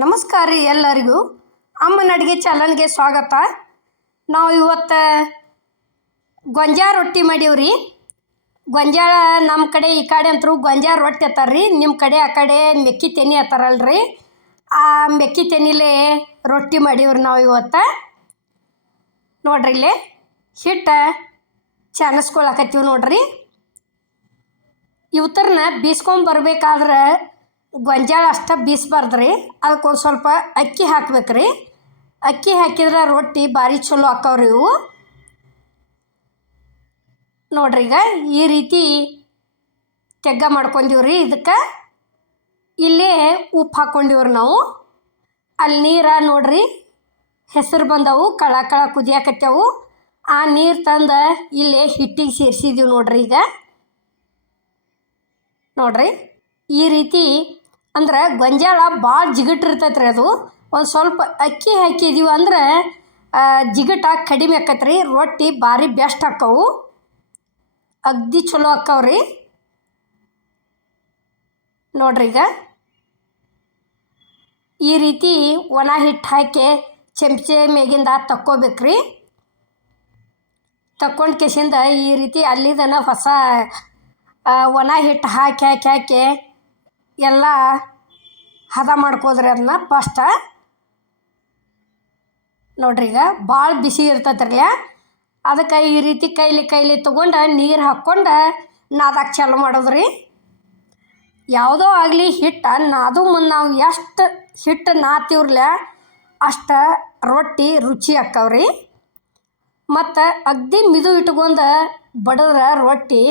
ನಮಸ್ಕಾರ ರೀ ಎಲ್ಲರಿಗೂ. ಅಮ್ಮನ ಅಡುಗೆ ಚಾನಲ್ಗೆ ಸ್ವಾಗತ. ನಾವು ಇವತ್ತು ಗೊಂಜಾ ರೊಟ್ಟಿ ಮಾಡೀವ್ರಿ ಗೊಂಜಾಳ ನಮ್ಮ ಕಡೆ ಈ ಕಡೆ ಅಂತರೂ ಗೊಂಜಾ ರೊಟ್ಟಿ ಅತ್ತಾರ ರೀ. ನಿಮ್ಮ ಕಡೆ ಆ ಕಡೆ ಮೆಕ್ಕಿ ತೆನಿ ಅತ್ತಾರಲ್ರಿ. ಆ ಮೆಕ್ಕಿ ತೆನಿಲೆ ರೊಟ್ಟಿ ಮಾಡೀವ್ರಿ ನಾವು ಇವತ್ತು. ನೋಡ್ರಿ ಇಲ್ಲಿ ಹಿಟ್ಟು ಚಾನಸ್ಕೊಳಕತ್ತೀವಿ ನೋಡ್ರಿ. ಇವತ್ತರನ್ನ ಬೀಸ್ಕೊಂಬರ್ಬೇಕಾದ್ರೆ ಗೊಂಜಾಳ ಅಷ್ಟೇ ಬೀಸ್ಬಾರ್ದು ರೀ ಅದಕ್ಕೊಂದು ಸ್ವಲ್ಪ ಅಕ್ಕಿ ಹಾಕ್ಬೇಕು ರೀ ಅಕ್ಕಿ ಹಾಕಿದ್ರೆ ರೊಟ್ಟಿ ಭಾರಿ ಚಲೋ ಹಾಕವ್ರಿ ಇವು. ನೋಡ್ರಿ ಈಗ ಈ ರೀತಿ ತೆಗ್ಗ ಮಾಡ್ಕೊಂಡೀವ್ರಿ ಇದಕ್ಕೆ. ಇಲ್ಲೇ ಉಪ್ಪು ಹಾಕ್ಕೊಂಡಿವ್ರಿ ನಾವು. ಅಲ್ಲಿ ನೀರ ನೋಡ್ರಿ ಹೆಸರು ಬಂದವು, ಕಳ ಕಳ ಕುದಿಯಾಕತ್ಯಾವು ಆ ನೀರು ತಂದು ಇಲ್ಲೇ ಹಿಟ್ಟಿಗೆ ಸೇರಿಸಿದೀವಿ ನೋಡ್ರಿ ಈಗ. ನೋಡ್ರಿ ಈ ರೀತಿ ಅಂದ್ರೆ ಗೊಂಜಾಳ ಭಾಳ ಜಿಗಟಿರ್ತೈತೆ ರೀ ಅದು. ಒಂದು ಸ್ವಲ್ಪ ಅಕ್ಕಿ ಹಾಕಿದೀವಿ ಅಂದ್ರೆ ಜಿಗಟ ಕಡಿಮೆ ಆಕೈತೆ ರೀ ರೊಟ್ಟಿ ಭಾರಿ ಬೆಸ್ಟ್ ಹಾಕವು ಅಗ್ದಿ ಚಲೋ ಹಾಕವ್ರಿ ನೋಡ್ರಿ ಈಗ. ಈ ರೀತಿ ಒಣ ಹಿಟ್ಟು ಹಾಕಿ ಚಮಚೆ ಮೇಗಿಂದ ತಕ್ಕೋಬೇಕ್ರಿ. ತಕ್ಕೊಂಡು ಕೆಸಿಂದ ಈ ರೀತಿ ಅಲ್ಲಿದನ ಹೊಸ ಒಣ ಹಿಟ್ಟು ಹಾಕಿ ಹಾಕಿ ಹಾಕಿ ಎಲ್ಲ ಹದ ಮಾಡ್ಕೋದ್ರಿ ಅದನ್ನ ಫಸ್ಟ ನೋಡ್ರಿ ಈಗ ಭಾಳ ಬಿಸಿ ಇರ್ತೈತ್ರಿ ಅದಕ್ಕೆ ಈ ರೀತಿ ಕೈಲಿ ಕೈಲಿ ತೊಗೊಂಡು ನೀರು ಹಾಕ್ಕೊಂಡು ನಾದಕ್ಕೆ ಚಾಲು ಮಾಡೋದ್ರಿ. ಯಾವುದೋ ಆಗಲಿ ಹಿಟ್ಟು, ನಾದು ಮುಂದೆ ನಾವು ಎಷ್ಟು ಹಿಟ್ಟು ನಾತಿವ್ರಲ್ಲ ಅಷ್ಟು ರೊಟ್ಟಿ ರುಚಿ ಹಾಕವ್ರಿ ಮತ್ತು ಅಗ್ದಿ ಮಿದು ಇಟ್ಕೊಂಡು ಬಡದ್ರೆ ರೊಟ್ಟಿ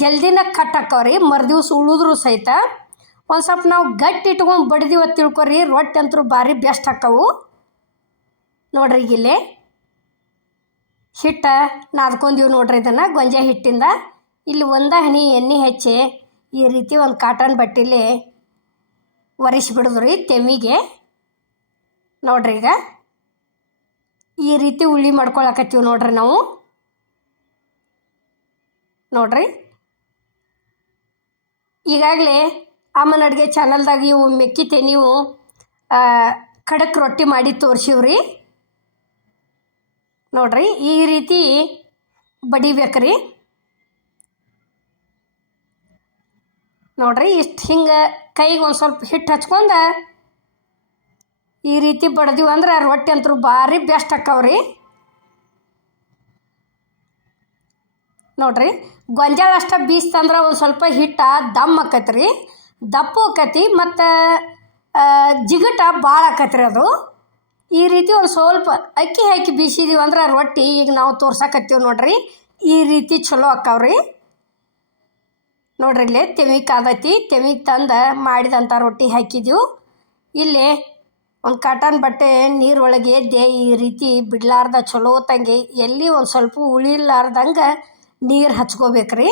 ಜಲ್ದಿನ ಕಟ್ ಆಕ್ಕವ್ರಿ. ಮರುದಿವ್ಸ ಉಳಿದ್ರು ಸಹಿತ. ಒಂದು ಸ್ವಲ್ಪ ನಾವು ಗಟ್ಟಿ ಇಟ್ಕೊಂಡು ಬಡ್ದಿವ ತಿಳ್ಕೊರಿ, ರೊಟ್ಟಿ ಅಂತೂ ಭಾರಿ ಬೆಸ್ಟ್ ಹಾಕವು ನೋಡ್ರಿ ಈಗ ಇಲ್ಲಿ. ಹಿಟ್ಟು ನಾದ್ಕೊಂಡಿವಿ ನೋಡ್ರಿ ಇದನ್ನು, ಗೊಂಜಾ ಹಿಟ್ಟಿಂದ. ಇಲ್ಲಿ ಒಂದು ಹನಿ ಎಣ್ಣೆ ಹೆಚ್ಚಿ, ಈ ರೀತಿ ಒಂದು ಕಾಟನ್ ಬಟ್ಟೆಲಿ ಒರೆಸಿಬಿಡಿದ್ರಿ ತೆಮಿಗೆ. ನೋಡ್ರಿ ಈಗ. ಈ ರೀತಿ ಉಳ್ಳಿ ಮಾಡ್ಕೊಳಕತ್ತೀವಿ ನೋಡ್ರಿ ನಾವು. ನೋಡ್ರಿ. ಈಗಾಗಲೇ ಅಮ್ಮನ ಅಡುಗೆ ಚಾನಲ್ದಾಗ ಇವು ಮೆಕ್ಕಿತೆ, ನೀವು ಖಡಕ್ ರೊಟ್ಟಿ ಮಾಡಿ ತೋರಿಸಿವ್ರಿ. ನೋಡ್ರಿ, ಈ ರೀತಿ ಬಡಿಬೇಕ್ರಿ ನೋಡ್ರಿ, ಇಷ್ಟು ಹಿಂಗೆ ಕೈಗೆ ಒಂದು ಸ್ವಲ್ಪ ಹಿಟ್ಟು ಹಚ್ಕೊಂಡು ಈ ರೀತಿ ಬಡ್ದೀವಿ ಅಂದ್ರೆ ರೊಟ್ಟಿ ಅಂತೂ ಭಾರಿ ಬೆಸ್ಟ್ ಹಾಕವ್ರಿ ನೋಡ್ರಿ ಗೊಂಜಾಳ ಅಷ್ಟ ಬೀಸ್ತಂದ್ರೆ ಒಂದು ಸ್ವಲ್ಪ ಹಿಟ್ಟು ದಮ್ ಆಕೈತೆ ರೀ ದಪ್ಪು ಆಕೈತಿ ಮತ್ತು ಜಿಗಟ ಭಾಳ ಆಕತ್ರಿ ಅದು. ಈ ರೀತಿ ಒಂದು ಸ್ವಲ್ಪ ಅಕ್ಕಿ ಹಾಕಿ ಬೀಸಿದೀವಿ ಅಂದ್ರೆ ರೊಟ್ಟಿ ಈಗ ನಾವು ತೋರ್ಸಕತ್ತೀವಿ ನೋಡ್ರಿ. ಈ ರೀತಿ ಚಲೋ ಅಕ್ಕವ್ರಿ ನೋಡ್ರಿ ಇಲ್ಲಿ ತೆಮಿಗೆ ತೆಮಿಗೆ ತಂದು ಮಾಡಿದಂಥ ರೊಟ್ಟಿ ಹಾಕಿದೀವಿ. ಇಲ್ಲಿ ಒಂದು ಕಾಟನ್ ಬಟ್ಟೆ ನೀರೊಳಗೆ ಎದ್ದೆ ಈ ರೀತಿ ಬಿಡ್ಲಾರ್ದ ಚಲೋ ತಂಗಿ, ಎಲ್ಲಿ ಒಂದು ಸ್ವಲ್ಪ ಉಳಿಲಾರ್ದಂಗೆ ನೀರು ಹಚ್ಕೋಬೇಕ್ರಿ.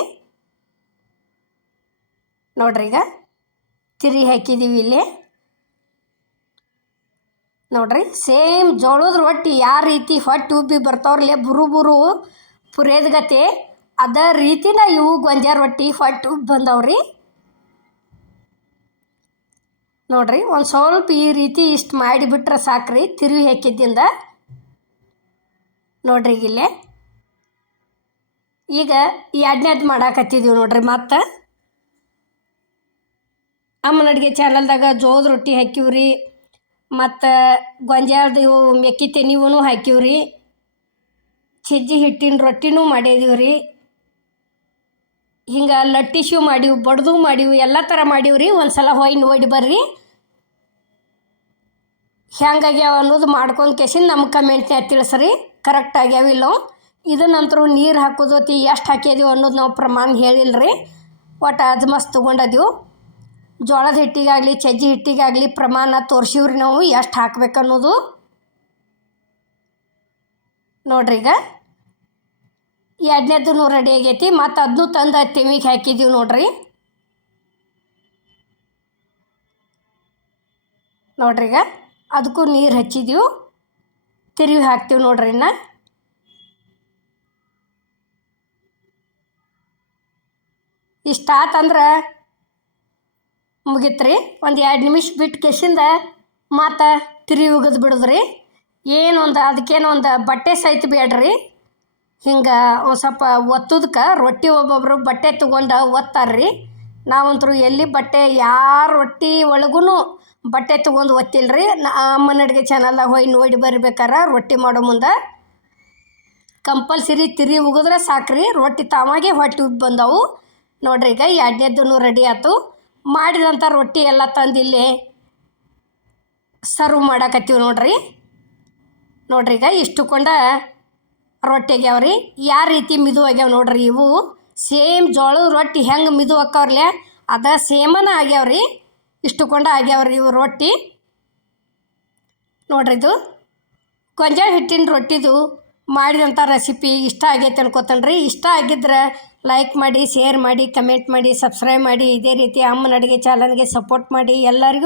ನೋಡ್ರಿ ಈಗ. ತಿರಿ ಹಾಕಿದ್ದೀವಿ ಇಲ್ಲಿ. ನೋಡ್ರಿ, ಸೇಮ್ ಜೋಳದ ರೊಟ್ಟಿ ಯಾವ ರೀತಿ ಹೊಟ್ಟೆ ಉಬ್ಬಿ ಬರ್ತಾವ್ರಲ್ಲೇ ಬುರು ಬುರು ಪುರೇದ ಗತೆ, ಅದ ರೀತಿನ ಇವು ಗೊಂಜಾರ ರೊಟ್ಟಿ ಹೊಟ್ಟು ಉಬ್ಬಿ ಬಂದವ್ರಿ. ನೋಡ್ರಿ, ಒಂದು ಸ್ವಲ್ಪ ಈ ರೀತಿ ಇಷ್ಟು ಮಾಡಿಬಿಟ್ರೆ ಸಾಕ್ರಿ ತಿರುವಿ ಹಾಕಿದ್ದಿಂದ. ನೋಡ್ರಿ ಇಲ್ಲೇ. ಈಗ ಎರಡನೇದು ಮಾಡಾಕತ್ತಿದ್ದೀವಿ ನೋಡ್ರಿ ಮತ್ತೆ. ಅಮ್ಮನ ಅಡುಗೆ ಚಾನಲ್ದಾಗ ಜೋಳದ ರೊಟ್ಟಿ ಹಾಕಿವ್ರಿ ಮತ್ತು ಗೊಂಜಾಳದ ಇವು ಮೆಕ್ಕಿ ತೆನಿವೂ ಹಾಕಿವ್ರಿ ಚಿಜ್ಜಿ ಹಿಟ್ಟಿನ ರೊಟ್ಟಿನೂ ಮಾಡಿದೀವಿ ರೀ ಹಿಂಗೆ ಲಟ್ಟಿಶು ಮಾಡೀವಿ, ಬಡ್ದು ಮಾಡೀವಿ, ಎಲ್ಲ ಥರ ಮಾಡೀವ್ರಿ. ಒಂದು ಸಲ ಹೋಯ್ ನೋಡಿ ಬರ್ರಿ. ಹೆಂಗಾಗ್ಯಾವ ಅನ್ನೋದು ಮಾಡ್ಕೊಂಡು ಕೇಸಿಂದ ನಮ್ಮ ಕಮೆಂಟ್ನ್ಯಾಗ ತಿಳಿಸ್ರಿ. ಕರೆಕ್ಟ್ ಆಗ್ಯಾವ ಇಲ್ಲೋ. ಇದು ನಂತರ ನೀರು ಹಾಕೋದು ತಿ ಎಷ್ಟು ಹಾಕಿದೀವಿ ಅನ್ನೋದು ನಾವು ಪ್ರಮಾಣ ಹೇಳಿಲ್ಲ ರೀ ಒಟ್ಟು ಅಜ್ಮಸ್ ತೊಗೊಂಡದೀವಿ. ಜೋಳದ ಹಿಟ್ಟಿಗಾಗಲಿ ಸಜ್ಜಿ ಹಿಟ್ಟಿಗಾಗಲಿ ಪ್ರಮಾಣ ತೋರಿಸಿವ್ರಿ ನಾವು. ಎಷ್ಟು ಹಾಕ್ಬೇಕು ಅನ್ನೋದು ನೋಡ್ರಿ ಈಗ. ಎರಡನೇದು ರೆಡಿ ಆಗೈತಿ. ಮತ್ತು ಅದನ್ನೂ ತಂದು ತೆಮಿಗೆ ಹಾಕಿದ್ದೀವಿ ನೋಡ್ರಿ. ನೋಡ್ರಿ ಈಗ. ಅದಕ್ಕೂ ನೀರು ಹಚ್ಚಿದ್ದೀವಿ ತಿರುವಿ ಹಾಕ್ತೀವಿ ನೋಡ್ರಿ ಇನ್ನು. ಇಷ್ಟಾತಂದ್ರೆ ಮುಗೀತು ರೀ ಒಂದು ಎರಡು ನಿಮಿಷ ಬಿಟ್ಟು ಕೆಸಿಂದ ಮತ್ತು ತಿರಿ ಉಗಿದು ಬಿಡೋದ್ರಿ. ಏನು ಒಂದು ಅದಕ್ಕೇನು ಒಂದು ಬಟ್ಟೆ ಸಹಿತ ಬೇಡ್ರಿ. ಹಿಂಗೆ ಒಂದು ಸ್ವಲ್ಪ ಒತ್ತುದಕ್ಕೆ ರೊಟ್ಟಿ ಒಬ್ಬೊಬ್ಬರು ಬಟ್ಟೆ ತೊಗೊಂಡು ಒತ್ತಾರ್ರಿ. ನಾವಂತರೂ ಎಲ್ಲಿ ಬಟ್ಟೆ ಯಾರ ರೊಟ್ಟಿ ಒಳಗೂ ಬಟ್ಟೆ ತೊಗೊಂಡು ಒತ್ತಿಲ್ರಿ. ನಾ ಅಮ್ಮನ ಅಡುಗೆ ಚಾನಲ್ದಾಗ ಹೋಗಿ ನೋಡಿ ಬರ್ಬೇಕಾರೆ ರೊಟ್ಟಿ ಮಾಡೋ ಮುಂದೆ. ಕಂಪಲ್ಸರಿ ತಿರಿ ಉಗಿದ್ರೆ ಸಾಕ್ರಿ. ರೊಟ್ಟಿ ತಾವಾಗೆ ಹೊಟ್ಟೆ ಬಂದವು. ನೋಡ್ರಿ ಈಗ ಎರಡನೇದೂ ರೆಡಿ ಆಯ್ತು ಮಾಡಿದಂಥ ರೊಟ್ಟಿ ಎಲ್ಲ ತಂದು ಇಲ್ಲಿ ಸರ್ವ್ ಮಾಡಕತ್ತೀವಿ ನೋಡ್ರಿ. ನೋಡ್ರಿ ಈಗ ಇಷ್ಟು ಕೊಂಡ ರೊಟ್ಟಿ ಆಗ್ಯಾವ್ರಿ ಯಾವ ರೀತಿ ಮಿದು ಆಗ್ಯಾವ ನೋಡ್ರಿ ಇವು. ಸೇಮ್ ಜೋಳದ ರೊಟ್ಟಿ ಹೆಂಗೆ ಮಿದು ಹಾಕವ್ರಲೆ ಅದ ಸೇಮನ ಆಗ್ಯಾವ್ರಿ ಇಷ್ಟುಕೊಂಡ ಆಗ್ಯಾವ್ರಿ ಇವು ರೊಟ್ಟಿ. ನೋಡ್ರಿ ಇದು ಗೊಂಜಾಳ ಹಿಟ್ಟಿನ ರೊಟ್ಟಿದು ಮಾಡಿದಂಥ ರೆಸಿಪಿ ಇಷ್ಟ ಆಗೈತೆ ಅನ್ಕೋತಾನೆ ರೀ ಇಷ್ಟ ಆಗಿದ್ರೆ ಲೈಕ್ ಮಾಡಿ ಶೇರ್ ಮಾಡಿ ಕಮೆಂಟ್ ಮಾಡಿ ಸಬ್ಸ್ಕ್ರೈಬ್ ಮಾಡಿ. ಇದೇ ರೀತಿ ಅಮ್ಮನ ಅಡುಗೆ ಚಾನಲ್ಗೆ ಸಪೋರ್ಟ್ ಮಾಡಿ. ಎಲ್ಲರಿಗೂ